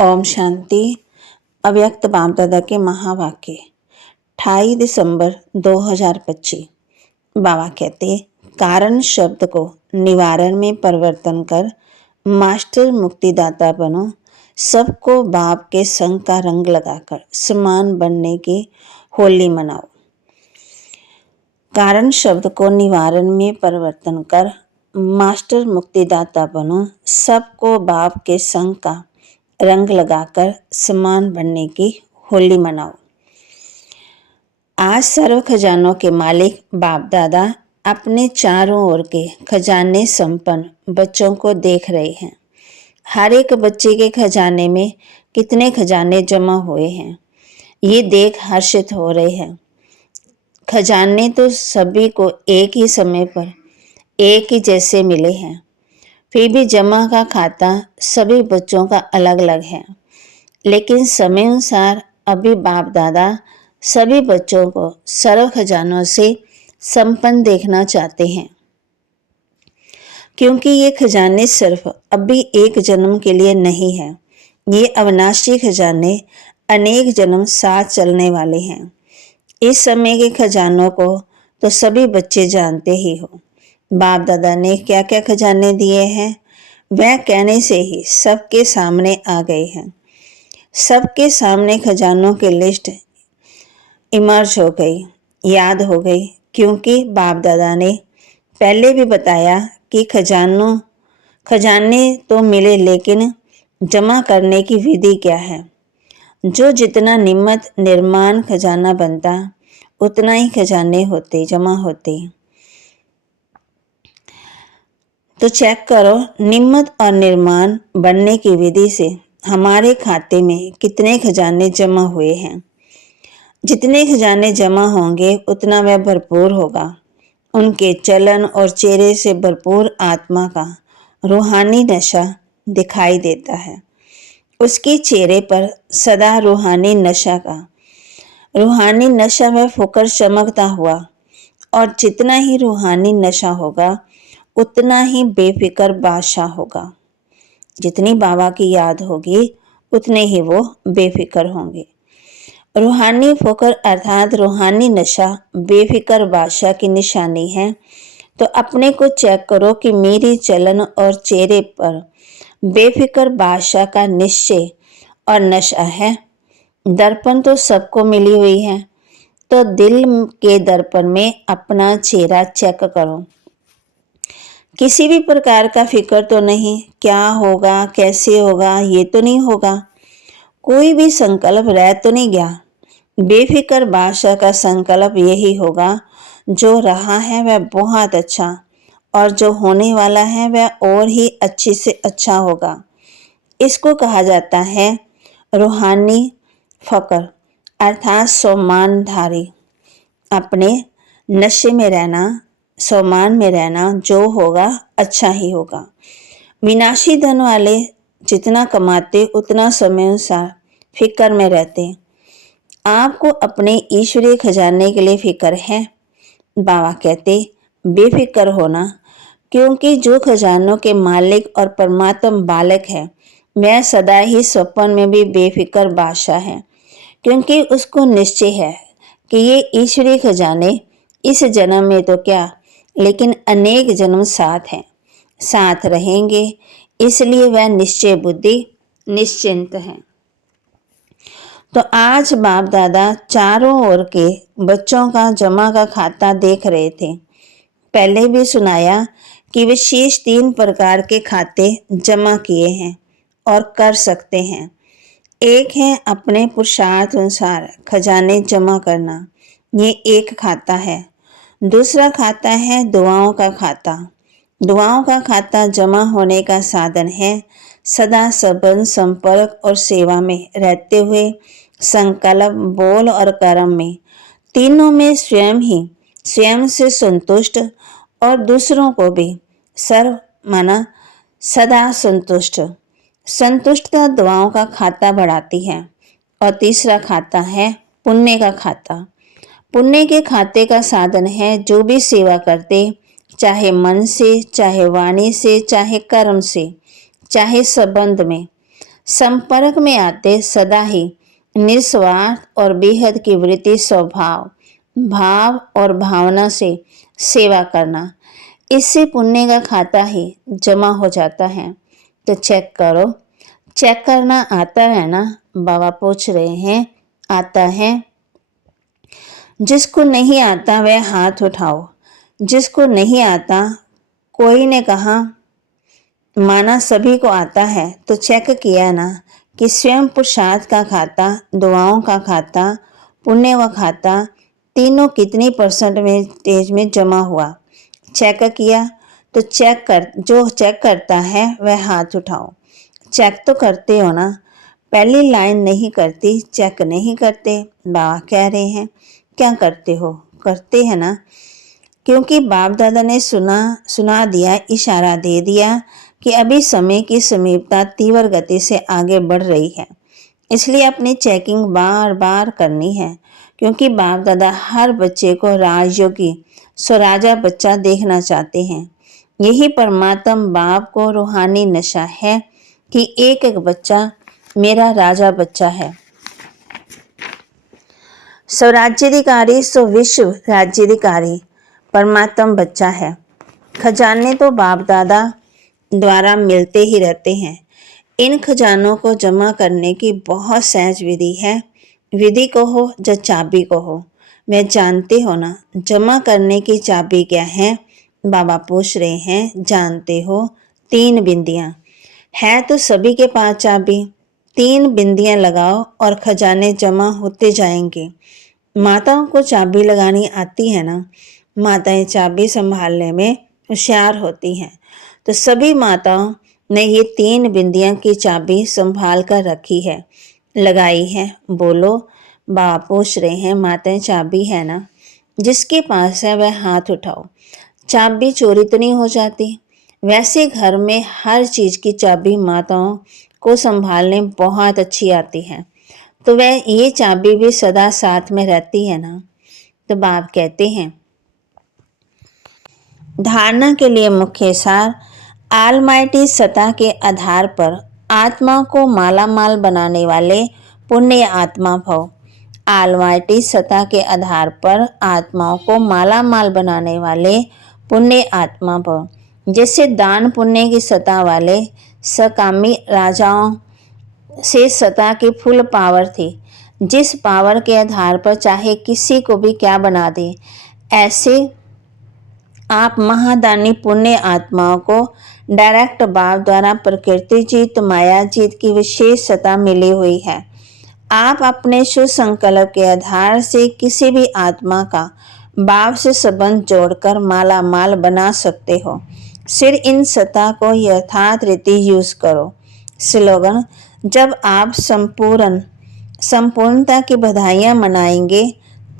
ओम शांति। अव्यक्त बाप दादा के महावाक्य 28 दिसंबर 2025। बाबा कहते, कारण शब्द को निवारण में परिवर्तन कर मास्टर मुक्तिदाता बनो। सबको बाप के संग का रंग लगाकर समान बनने की होली मनाओ। कारण शब्द को निवारण में परिवर्तन कर मास्टर मुक्तिदाता बनो। सबको बाप के संग का रंग लगाकर समान बनने की होली मनाओ। आज सर्व खजानों के मालिक बाप दादा अपने चारों ओर के खजाने संपन्न बच्चों को देख रहे हैं। हर एक बच्चे के खजाने में कितने खजाने जमा हुए हैं, ये देख हर्षित हो रहे हैं। खजाने तो सभी को एक ही समय पर एक ही जैसे मिले हैं, फिर भी जमा का खाता सभी बच्चों का अलग अलग है। लेकिन समय अनुसार अभी बाप दादा सभी बच्चों को सर्व खजानों से संपन्न देखना चाहते हैं, क्योंकि ये खजाने सिर्फ अभी एक जन्म के लिए नहीं है। ये अविनाशी खजाने अनेक जन्म साथ चलने वाले हैं। इस समय के खजानों को तो सभी बच्चे जानते ही हो। बाप दादा ने क्या क्या खजाने दिए हैं, वह कहने से ही सबके सामने आ गए हैं। सबके सामने खजानों की लिस्ट इमर्ज हो गई, याद हो गई, क्योंकि बाप दादा ने पहले भी बताया कि खजाने तो मिले, लेकिन जमा करने की विधि क्या है। जो जितना नियमित निर्माण खजाना बनता, उतना ही खजाने होते, जमा होते। तो चेक करो, नियमित और निर्माण बनने की विधि से हमारे खाते में कितने खजाने जमा हुए हैं। जितने खजाने जमा होंगे उतना वह भरपूर होगा। उनके चलन और चेहरे से भरपूर आत्मा का रूहानी नशा दिखाई देता है। उसके चेहरे पर सदा रूहानी नशा वह फुकर चमकता हुआ। और जितना ही रूहानी नशा होगा उतना ही बेफिक्र बादशाह होगा। जितनी बाबा की याद होगी उतने ही वो बेफिक्र होंगे। रूहानी फुकर अर्थात रूहानी नशा बेफिक्र बादशाह की निशानी है। तो अपने को चेक करो कि मेरी चलन और चेहरे पर बेफिक्र बादशाह का निश्चय और नशा है। दर्पण तो सबको मिली हुई है, तो दिल के दर्पण में अपना चेहरा चेक करो। किसी भी प्रकार का फिक्र तो नहीं, क्या होगा कैसे होगा ये तो नहीं होगा। कोई भी संकल्प रह तो नहीं गया। बेफिक्र बादशाह का संकल्प यही होगा, जो रहा है वह बहुत अच्छा, और जो होने वाला है वह और ही अच्छे से अच्छा होगा। इसको कहा जाता है रूहानी फकर अर्थात सम्मानधारी। अपने नशे में रहना, सम्मान में रहना, जो होगा अच्छा ही होगा। विनाशी धन वाले जितना कमाते उतना समय अनुसार फिक्र में रहते। आपको अपने ईश्वरीय खजाने के लिए फिक्र है। बाबा कहते बेफिक्र होना, क्योंकि जो खजानों के मालिक और परमात्मा बालक है वह सदा ही स्वप्न में भी बेफिक्र बादशाह है, क्योंकि उसको निश्चय है कि ये ईश्वरीय खजाने इस जन्म में तो क्या, लेकिन अनेक जन्म साथ हैं, साथ रहेंगे। इसलिए वह निश्चय बुद्धि निश्चिंत है। तो आज बाप दादा चारों ओर के बच्चों का जमा का खाता देख रहे थे। पहले भी सुनाया कि विशेष 3 प्रकार के खाते जमा किए हैं और कर सकते हैं। एक है अपने पुरुषार्थ अनुसार खजाने जमा करना, ये एक खाता है। दूसरा खाता है दुआओं का खाता। दुआओं का खाता जमा होने का साधन है सदा संबंध, संपर्क और सेवा में रहते हुए संकल्प, बोल और कर्म में, तीनों में स्वयं से संतुष्ट और दूसरों को भी सर्व माना सदा संतुष्ट। संतुष्टता दुआओं का खाता बढ़ाती है। और तीसरा खाता है पुण्य का खाता। पुण्य के खाते का साधन है जो भी सेवा करते, चाहे मन से, चाहे वाणी से, चाहे कर्म से, चाहे संबंध में, संपर्क में आते सदा ही निस्वार्थ और बेहद की वृत्ति स्वभाव भाव और भावना से सेवा करना, इससे पुण्य का खाता ही जमा हो जाता है। तो चेक करो, चेक करना आता है ना? बाबा पूछ रहे हैं, आता है? जिसको नहीं आता वह हाथ उठाओ। जिसको नहीं आता, कोई ने कहा माना सभी को आता है, तो चेक किया ना कि स्वयं पुरुषार्थ का खाता, दुआओं का खाता, पुण्य का खाता, तीनों कितनी परसेंटेज में जमा हुआ। चेक किया तो जो चेक करता है वह हाथ उठाओ। चेक तो करते हो ना? पहली लाइन नहीं करती, चेक नहीं करते। बाबा कह रहे हैं क्या करते हो? करते हैं ना, क्योंकि बाप दादा ने सुना दिया, इशारा दे दिया कि अभी समय की समीपता तीव्र गति से आगे बढ़ रही है, इसलिए अपनी चेकिंग बार बार करनी है। क्योंकि बाप दादा हर बच्चे को राजयोगी स्वराजा बच्चा देखना चाहते हैं। यही परमात्मा बाप को रूहानी नशा है कि एक एक बच्चा मेरा राजा बच्चा है। स्वराज्याधिकारी सो विश्व राज्याधिकारी परमात्मा बच्चा है। खजाने तो बाप दादा द्वारा मिलते ही रहते हैं। इन खजानों को जमा करने की बहुत सहज विधि है। विधि को हो या चाबी को हो, वह जानते हो ना? जमा करने की चाबी क्या है? बाबा पूछ रहे हैं, जानते हो? 3 बिंदियां है तो सभी के पास चाबी। 3 बिंदियां लगाओ और खजाने जमा होते जाएंगे। माताओं को चाबी लगानी आती है ना? माताएं चाबी संभालने में होशियार होती हैं। तो सभी माताओं ने ये 3 बिंदियां की चाबी संभाल कर रखी है, लगाई है। बोलो, बाप पूछ रहे हैं, माताएं चाबी है ना? जिसके पास है वह हाथ उठाओ। चाबी चोरी तो नहीं हो जाती? वैसे घर में हर चीज की चाबी माताओं को संभालने बहुत अच्छी आती है, तो वह ये चाबी भी सदा साथ में रहती है ना? तो बाप कहते हैं, धारणा के लिए मुख्य सार, आलमाइटी सत्ता के आधार पर आत्मा को मालामाल बनाने वाले पुण्य आत्मा भव। आलमाइटी सत्ता के आधार पर आत्माओं को मालामाल बनाने वाले पुण्य आत्मा भव। जैसे दान पुण्य की सत्ता वाले सकामी राजाओं से सत्ता की फुल पावर थी, जिस पावर के आधार पर चाहे किसी को भी क्या बना दे। ऐसे आप महादानी पुण्य आत्माओं को डायरेक्ट बाप द्वारा प्रकृति जीत माया जीत की विशेष सत्ता मिली हुई है। आप अपने शुभ संकल्प के आधार से किसी भी आत्मा का बाप से संबंध जोड़कर माला माल बना सकते हो। सिर्फ इन सत्ता को यथार्थ रीति यूज करो। स्लोगन, जब आप संपूर्णता की बधाइयाँ मनाएंगे,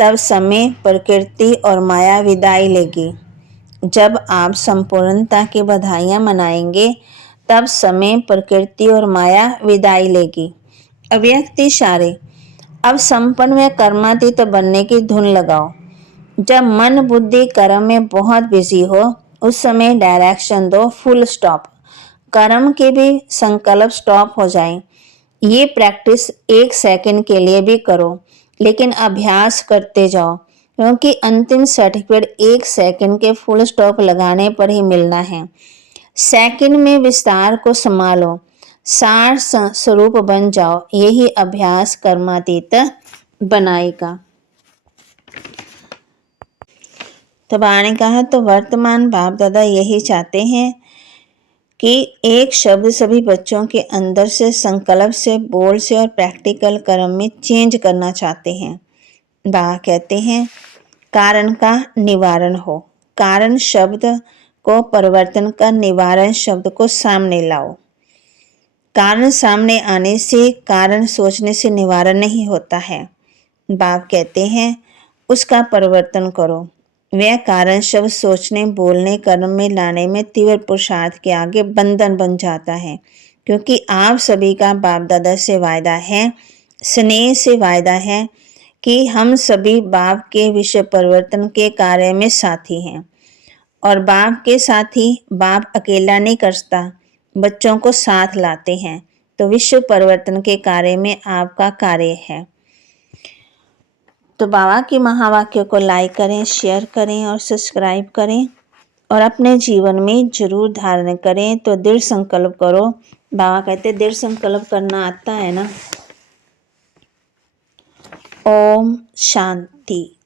तब समय, प्रकृति और माया विदाई लेगी। जब आप संपूर्णता की बधाइयाँ मनाएंगे, तब समय, प्रकृति और माया विदाई लेगी। अव्यक्त इशारे, अब संपन्न व कर्मातीत बनने की धुन लगाओ। जब मन बुद्धि कर्म में बहुत बिजी हो, उस समय डायरेक्शन दो, फुल स्टॉप। कर्म के भी संकल्प स्टॉप हो जाए। ये प्रैक्टिस 1 सेकंड के लिए भी करो, लेकिन अभ्यास करते जाओ, क्योंकि अंतिम सर्टिफिकेट 1 सेकंड के फुल स्टॉप लगाने पर ही मिलना है। सेकंड में विस्तार को संभालो, सार स्वरूप बन जाओ। यही अभ्यास कर्मातीत बनाएगा। तो बाबा ने कहा, तो वर्तमान बाप दादा यही चाहते हैं कि एक शब्द सभी बच्चों के अंदर से, संकल्प से, बोल से और प्रैक्टिकल कर्म में चेंज करना चाहते हैं। बाबा कहते हैं, कारण का निवारण हो। कारण शब्द को परिवर्तन कर निवारण शब्द को सामने लाओ। कारण सामने आने से, कारण सोचने से निवारण नहीं होता है। बाप कहते हैं, उसका परिवर्तन करो। वह कारण शब्द सोचने, बोलने, कर्म में लाने में तीव्र पुरुषार्थ के आगे बंधन बन जाता है। क्योंकि आप सभी का बाप दादा से वायदा है, स्नेह से वायदा है कि हम सभी बाप के विश्व परिवर्तन के कार्य में साथी हैं। और बाप के साथी, बाप अकेला नहीं करता, बच्चों को साथ लाते हैं। तो विश्व परिवर्तन के कार्य में आपका कार्य है। तो बाबा के महावाक्य को लाइक करें, शेयर करें और सब्सक्राइब करें और अपने जीवन में जरूर धारण करें। तो दृढ़ संकल्प करो। बाबा कहते दृढ़ संकल्प करना आता है ना। ओम शांति।